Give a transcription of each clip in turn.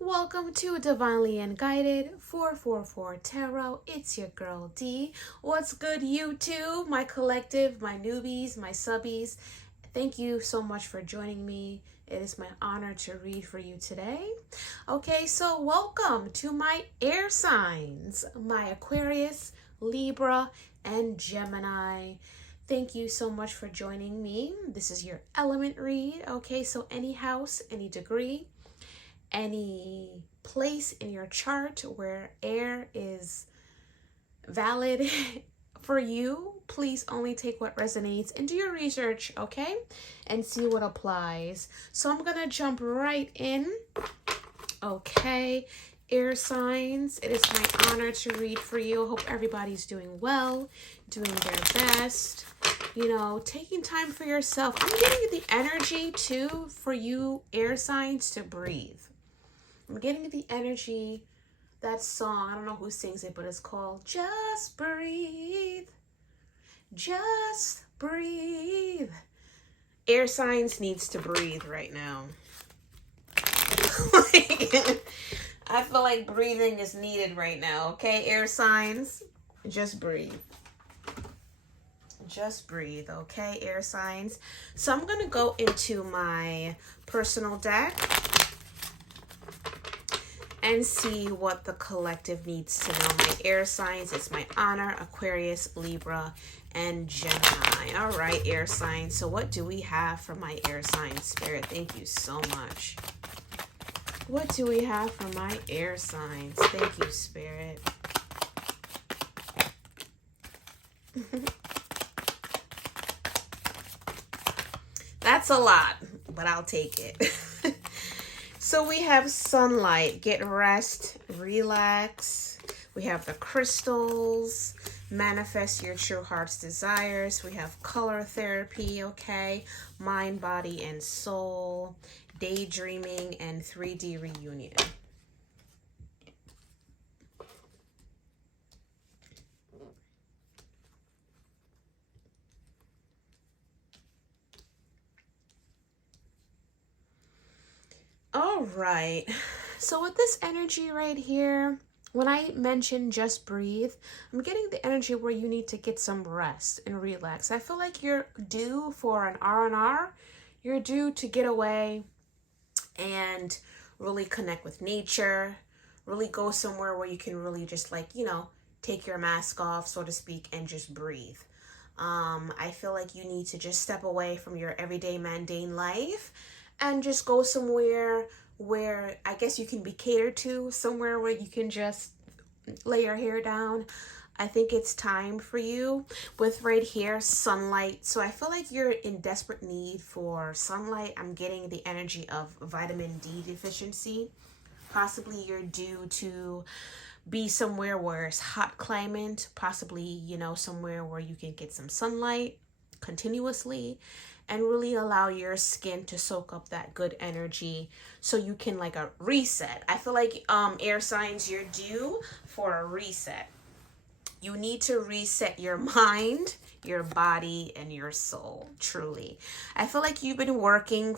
Welcome to Divinely and Guided 444 Tarot. It's your girl D. What's good, YouTube, my collective, my newbies, my subbies? Thank you so much for joining me. It is my honor to read for you today. Okay, so welcome to my air signs, my Aquarius, Libra, and Gemini. Thank you so much for joining me. This is your element read. Okay, so any house, any degree, any place in your chart where air is valid for you, please only take what resonates and do your research, okay? And see what applies. So I'm gonna jump right in. Okay, air signs, it is my honor to read for you. Hope everybody's doing well, doing their best, taking time for yourself. I'm getting the energy too for you air signs to breathe. I'm getting the energy, that song, I don't know who sings it, but it's called Just Breathe. Just breathe. Air signs needs to breathe right now. I feel like breathing is needed right now, okay? Air signs, just breathe. Just breathe, okay? Air signs. So I'm going to go into my personal deck and see what the collective needs to know. My air signs, it's my honor, Aquarius, Libra, and Gemini. All right, air signs. So what do we have for my air sign spirit? Thank you so much. What do we have for my air signs? Thank you, spirit. That's a lot, but I'll take it. So we have sunlight, get rest, relax. We have the crystals, manifest your true heart's desires. We have color therapy, okay? Mind, body, and soul, daydreaming, and 3D reunion. All right, so with this energy right here, when I mention just breathe, I'm getting the energy where you need to get some rest and relax. I feel like you're due for an R&R. You're due to get away and really connect with nature, really go somewhere where you can really just take your mask off, so to speak, and just breathe. I feel like you need to just step away from your everyday mundane life and just go somewhere where I guess you can be catered to, somewhere where you can just lay your hair down. I think it's time for you with right here, sunlight. So I feel like you're in desperate need for sunlight. I'm getting the energy of vitamin D deficiency. Possibly you're due to be somewhere where it's hot climate, possibly, somewhere where you can get some sunlight continuously and really allow your skin to soak up that good energy so you can reset. I feel like air signs, you're due for a reset. You need to reset your mind, your body, and your soul, truly. I feel like you've been working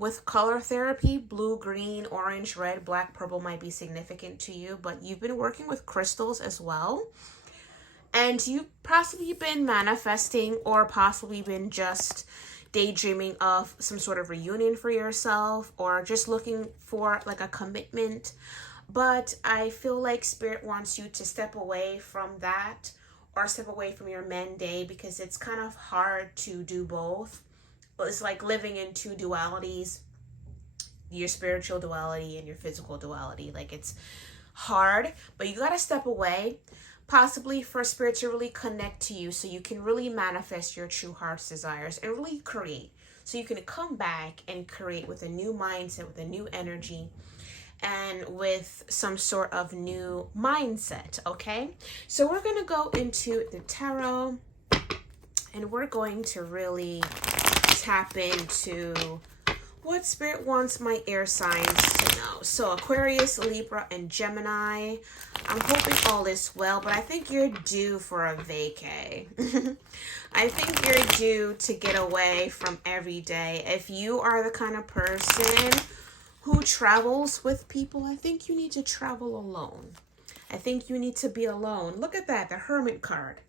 with color therapy. Blue, green, orange, red, black, purple might be significant to you, but you've been working with crystals as well. And you've possibly been manifesting or possibly been just daydreaming of some sort of reunion for yourself or just looking for a commitment. But I feel like Spirit wants you to step away from that or step away from your men day because it's kind of hard to do both. It's like living in two dualities, your spiritual duality and your physical duality. It's hard, but you got to step away. Possibly for Spirit to really connect to you so you can really manifest your true heart's desires and really create. So you can come back and create with a new mindset, with a new energy, and with some sort of new mindset, okay? So we're going to go into the tarot and we're going to really tap into what Spirit wants my air signs to know. So Aquarius, Libra, and Gemini, I'm hoping all is well, but I think you're due for a vacay. I think you're due to get away from every day. If you are the kind of person who travels with people, I think you need to travel alone. I think you need to be alone. Look at that, the Hermit card.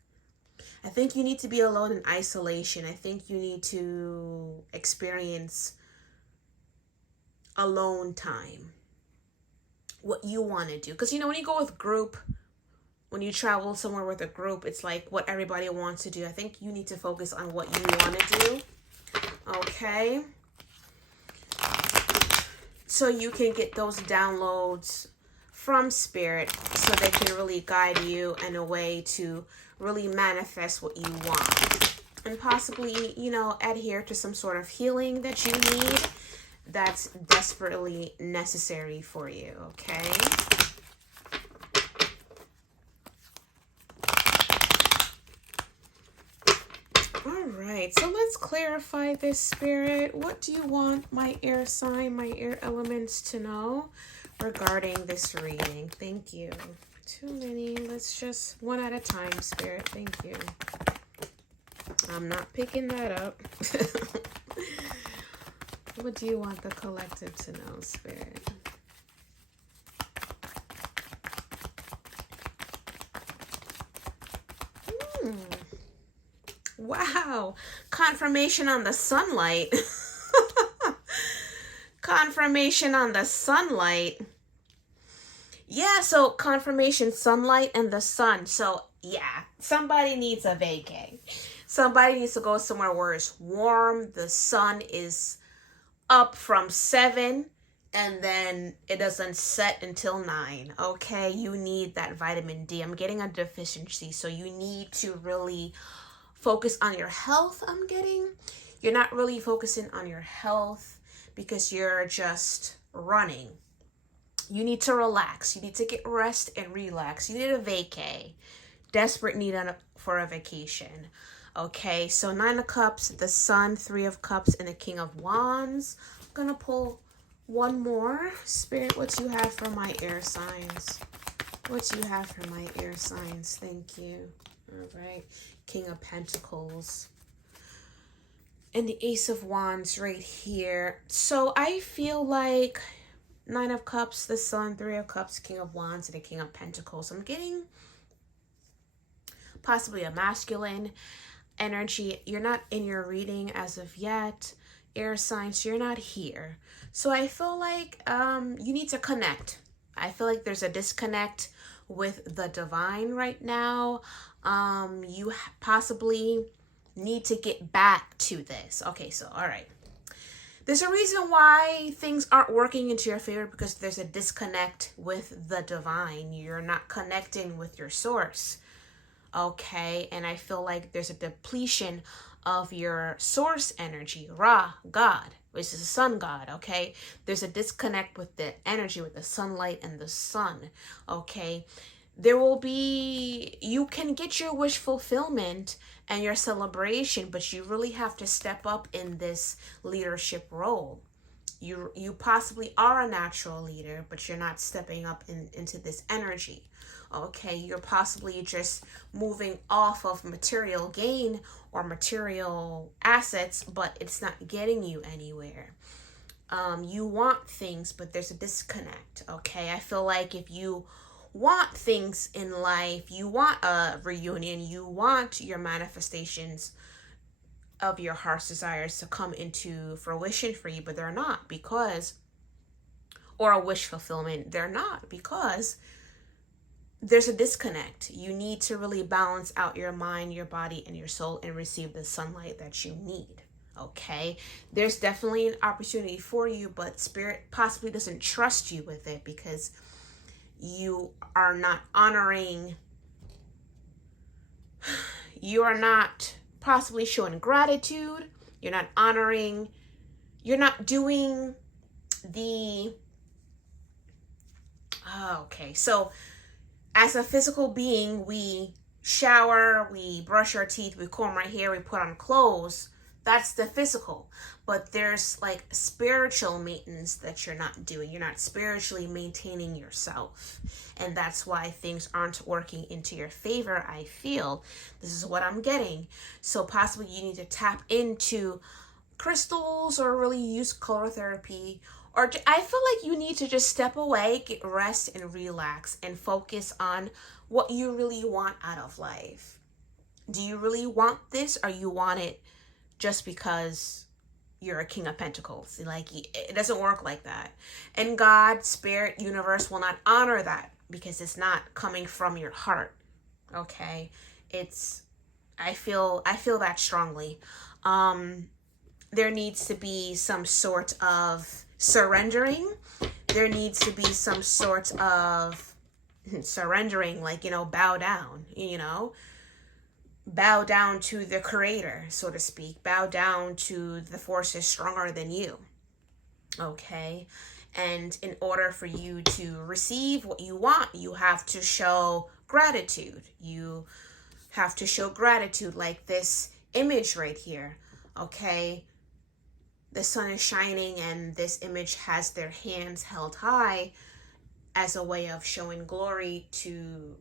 I think you need to be alone in isolation. I think you need to experience alone time. What you want to do. Because, you know, when you go with group, when you travel somewhere with a group, it's like what everybody wants to do. I think you need to focus on what you want to do. Okay. So you can get those downloads from spirit so they can really guide you in a way to really manifest what you want. And possibly, you know, adhere to some sort of healing that you need that's desperately necessary for you, okay? All right, so let's clarify this, Spirit. What do you want my air sign, my air elements to know regarding this reading? Thank you. Too many. Let's just one at a time, Spirit. Thank you. I'm not picking that up. What do you want the collective to know, Spirit? Wow. Confirmation on the sunlight. Confirmation on the sunlight. Yeah, so confirmation, sunlight and the sun. So, yeah, somebody needs a vacay. Somebody needs to go somewhere where it's warm. The sun is up from 7 and then it doesn't set until 9. Okay, you need that vitamin D. I'm getting a deficiency, so you need to really focus on your health. I'm getting you're not really focusing on your health because you're just running. You need to relax. You need to get rest and relax. You need a vacay. Desperate need for a vacation. Okay, so 9 of Cups, the Sun, 3 of Cups, and the King of Wands. I'm going to pull one more. Spirit, what do you have for my air signs? What do you have for my air signs? Thank you. All right, King of Pentacles. And the Ace of Wands right here. So I feel like 9 of Cups, the Sun, 3 of Cups, King of Wands, and the King of Pentacles. I'm getting possibly a masculine energy. You're not in your reading as of yet. Air signs, you're not here. So I feel like you need to connect. I feel like there's a disconnect with the divine right now. You possibly need to get back to this. Okay, so all right. There's a reason why things aren't working into your favor because there's a disconnect with the divine. You're not connecting with your source. Okay, and I feel like there's a depletion of your source energy, Ra, God, which is the sun god, okay? There's a disconnect with the energy, with the sunlight and the sun, okay? There will be, you can get your wish fulfillment and your celebration, but you really have to step up in this leadership role. You possibly are a natural leader, but you're not stepping up into this energy. Okay, you're possibly just moving off of material gain or material assets, but it's not getting you anywhere. You want things, but there's a disconnect. Okay, I feel like if you want things in life, you want a reunion, you want your manifestations of your heart's desires to come into fruition for you, but they're not because, or a wish fulfillment, they're not because there's a disconnect. You need to really balance out your mind, your body, and your soul and receive the sunlight that you need. Okay, there's definitely an opportunity for you, but spirit possibly doesn't trust you with it because you are not honoring, you are not possibly showing gratitude, you're not honoring, you're not doing the, okay, so as a physical being, we shower, we brush our teeth, we comb our hair, we put on clothes. That's the physical. But there's like spiritual maintenance that you're not doing. You're not spiritually maintaining yourself. And that's why things aren't working into your favor, I feel. This is what I'm getting. So possibly you need to tap into crystals or really use color therapy I feel like you need to just step away, get rest and relax and focus on what you really want out of life. Do you really want this, or you want it just because you're a king of pentacles? Like, it doesn't work like that. And God, spirit, universe will not honor that because it's not coming from your heart. Okay? I feel that strongly. There needs to be some sort of surrendering. There needs to be some sort of surrendering, like, bow down, bow down to the creator, so to speak, bow down to the forces stronger than you. Okay? And in order for you to receive what you want, you have to show gratitude. You have to show gratitude, like this image right here. Okay? The sun is shining and this image has their hands held high as a way of showing glory to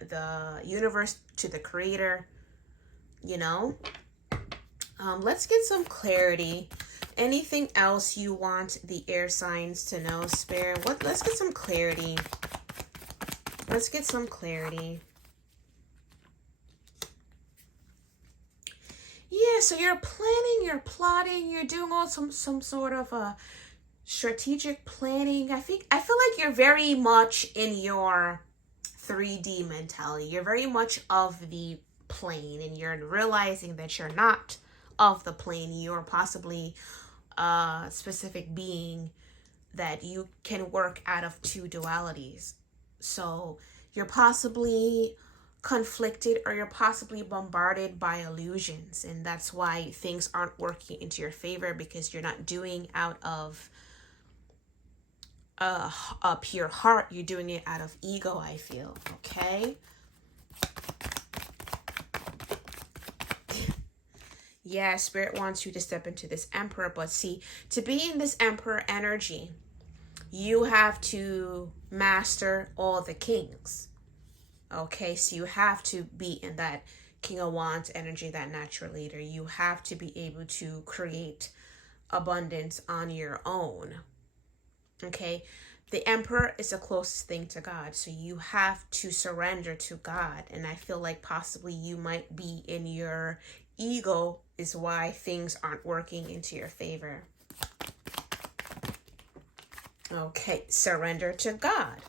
the universe, to the creator, Let's get some clarity. Anything else you want the air signs to know, Spirit? Let's get some clarity. Let's get some clarity. Yeah, so you're planning, you're plotting, you're doing all some sort of a strategic planning. I feel like you're very much in your 3D mentality. You're very much of the plane, and you're realizing that you're not of the plane. You're possibly a specific being that you can work out of two dualities. So you're possibly conflicted, or you're possibly bombarded by illusions, and that's why things aren't working into your favor, because you're not doing out of a pure heart. You're doing it out of ego, I feel. Okay. Yeah, Spirit wants you to step into this Emperor, but see, to be in this Emperor energy, you have to master all the kings. Okay, so you have to be in that King of Wands energy, that natural leader. You have to be able to create abundance on your own. Okay, the Emperor is the closest thing to God, so you have to surrender to God. And I feel like possibly you might be in your ego is why things aren't working into your favor. Okay, surrender to God.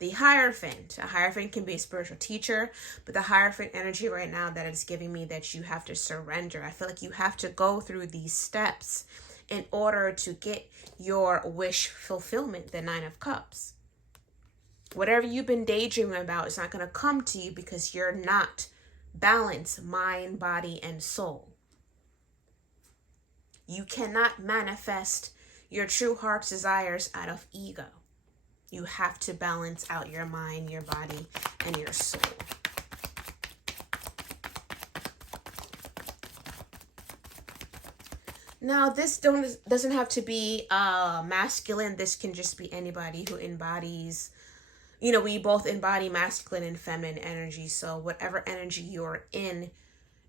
The Hierophant. A Hierophant can be a spiritual teacher, but the Hierophant energy right now that it's giving me, that you have to surrender. I feel like you have to go through these steps in order to get your wish fulfillment, the 9 of Cups. Whatever you've been daydreaming about is not going to come to you because you're not balanced, mind, body, and soul. You cannot manifest your true heart's desires out of ego. You have to balance out your mind, your body, and your soul. Now, this doesn't have to be masculine. This can just be anybody who embodies, we both embody masculine and feminine energy. So whatever energy you're in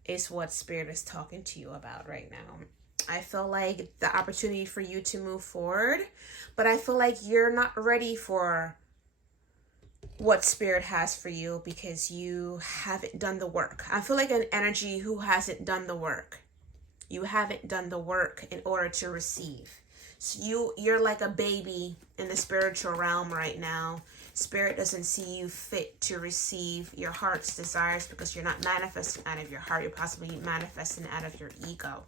is what Spirit is talking to you about right now. I feel like the opportunity for you to move forward, but I feel like you're not ready for what Spirit has for you because you haven't done the work. I feel like an energy who hasn't done the work. You haven't done the work in order to receive. So you're like a baby in the spiritual realm right now. Spirit doesn't see you fit to receive your heart's desires because you're not manifesting out of your heart. You're possibly manifesting out of your ego.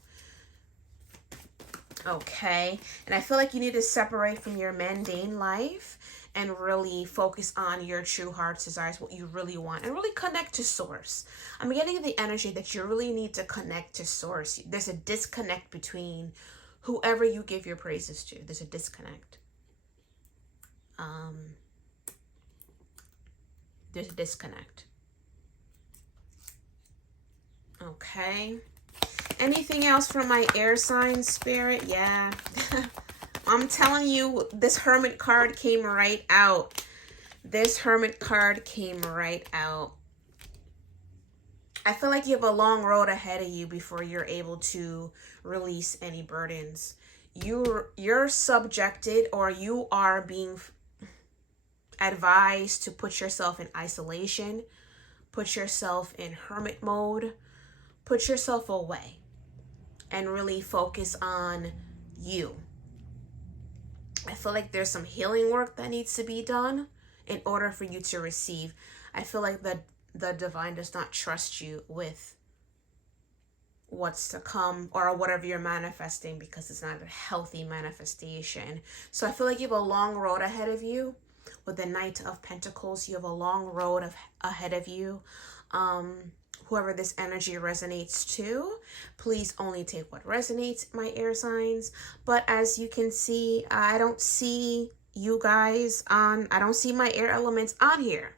Okay, and I feel like you need to separate from your mundane life and really focus on your true heart's desires, what you really want, and really connect to source. I'm getting the energy that you really need to connect to source. There's a disconnect between whoever you give your praises to. There's a disconnect. There's a disconnect. Okay. Anything else from my air sign, Spirit? Yeah. I'm telling you, this Hermit card came right out. This Hermit card came right out. I feel like you have a long road ahead of you before you're able to release any burdens. you're subjected, or you are being advised to put yourself in isolation, put yourself in hermit mode, put yourself away, and really focus on you. I feel like there's some healing work that needs to be done in order for you to receive. I feel like the divine does not trust you with what's to come or whatever you're manifesting, because it's not a healthy manifestation. So I feel like you have a long road ahead of you. With the Knight of Pentacles, you have a long road ahead of you. Whoever this energy resonates to, please only take what resonates, my air signs. But as you can see, I don't see you guys on, I don't see my air elements on here.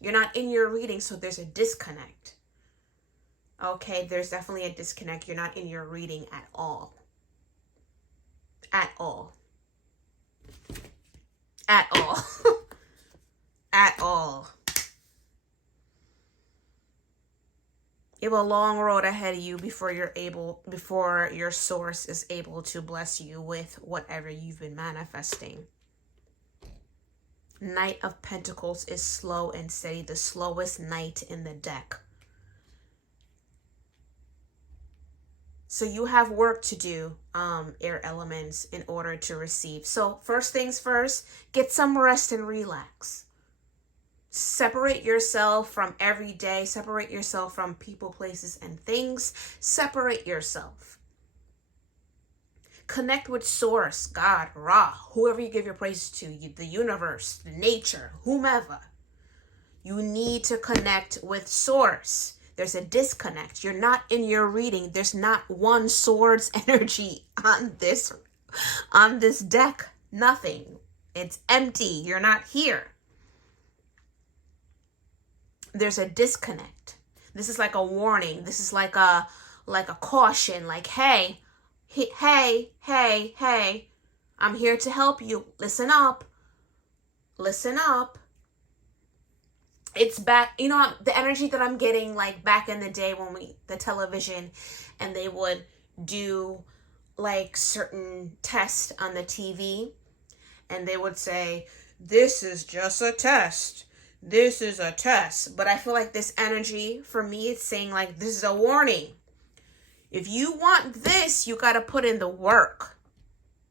You're not in your reading, so there's a disconnect. Okay, there's definitely a disconnect. You're not in your reading at all. At all. At all. At all. You have a long road ahead of you before your source is able to bless you with whatever you've been manifesting. Knight of Pentacles is slow and steady, the slowest knight in the deck. So you have work to do, air elements, in order to receive. So first things first, get some rest and relax. Separate yourself from every day. Separate yourself from people, places, and things. Separate yourself. Connect with Source, God, Ra, whoever you give your praises to, the universe, nature, whomever. You need to connect with Source. There's a disconnect. You're not in your reading. There's not one sword's energy on this deck. Nothing. It's empty. You're not here. There's a disconnect. This is like a warning. This is like a caution. Like, hey, I'm here to help you. Listen up. Listen up. It's back, you know, the energy that I'm getting, like back in the day when the television, and they would do like certain tests on the TV, and they would say, this is just a test. This is a test. But I feel like this energy, for me, it's saying like, this is a warning. If you want this, you got to put in the work.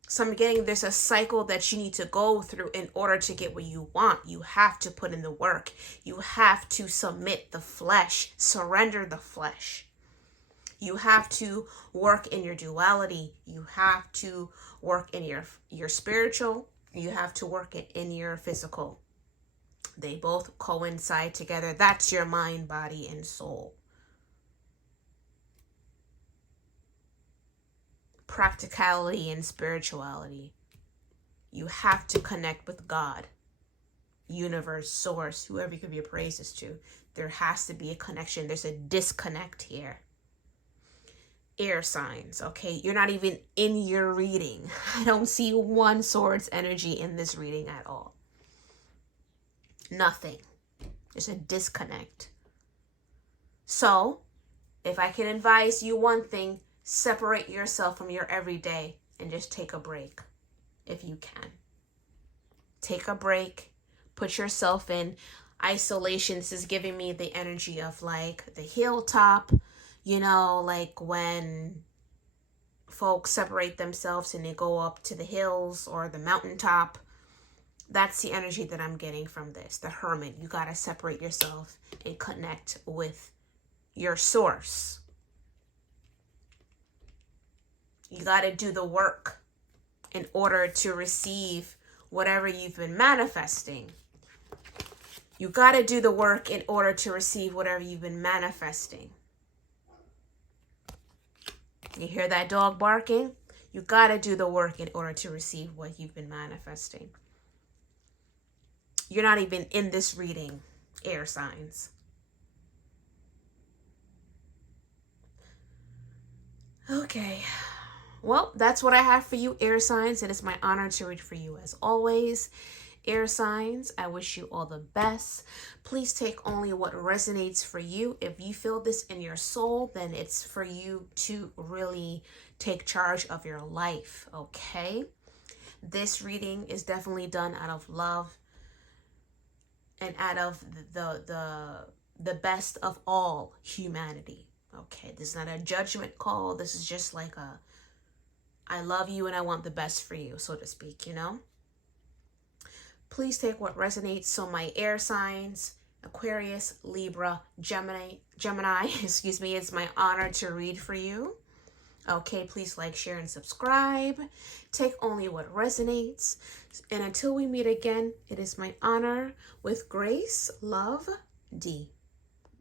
So I'm getting there's a cycle that you need to go through in order to get what you want. You have to put in the work. You have to submit the flesh, surrender the flesh. You have to work in your duality. You have to work in your spiritual. You have to work in your physical. They both coincide together. That's your mind, body, and soul. Practicality and spirituality. You have to connect with God, universe, source, whoever you give your praises to. There has to be a connection. There's a disconnect here. Air signs, okay? You're not even in your reading. I don't see one sword's energy in this reading at all. Nothing. There's a disconnect. So, if I can advise you one thing, separate yourself from your everyday and just take a break if you can. Take a break. Put yourself in isolation. This is giving me the energy of like the hilltop, you know, like when folks separate themselves and they go up to the hills or the mountaintop. That's the energy that I'm getting from this. The hermit. You got to separate yourself and connect with your source. You got to do the work in order to receive whatever you've been manifesting. You got to do the work in order to receive whatever you've been manifesting. You hear that dog barking? You got to do the work in order to receive what you've been manifesting. You're not even in this reading, air signs. Okay. Well, that's what I have for you, air signs. It is my honor to read for you as always. Air signs, I wish you all the best. Please take only what resonates for you. If you feel this in your soul, then it's for you to really take charge of your life, okay? This reading is definitely done out of love and out of the best of all humanity. Okay, this is not a judgment call. This is just like a, I love you and I want the best for you, so to speak, you know? Please take what resonates. So my air signs, Aquarius, Libra, Gemini, excuse me, it's my honor to read for you. Okay, please like, share, and subscribe. Take only what resonates. And until we meet again, it is my honor. With grace, love, D.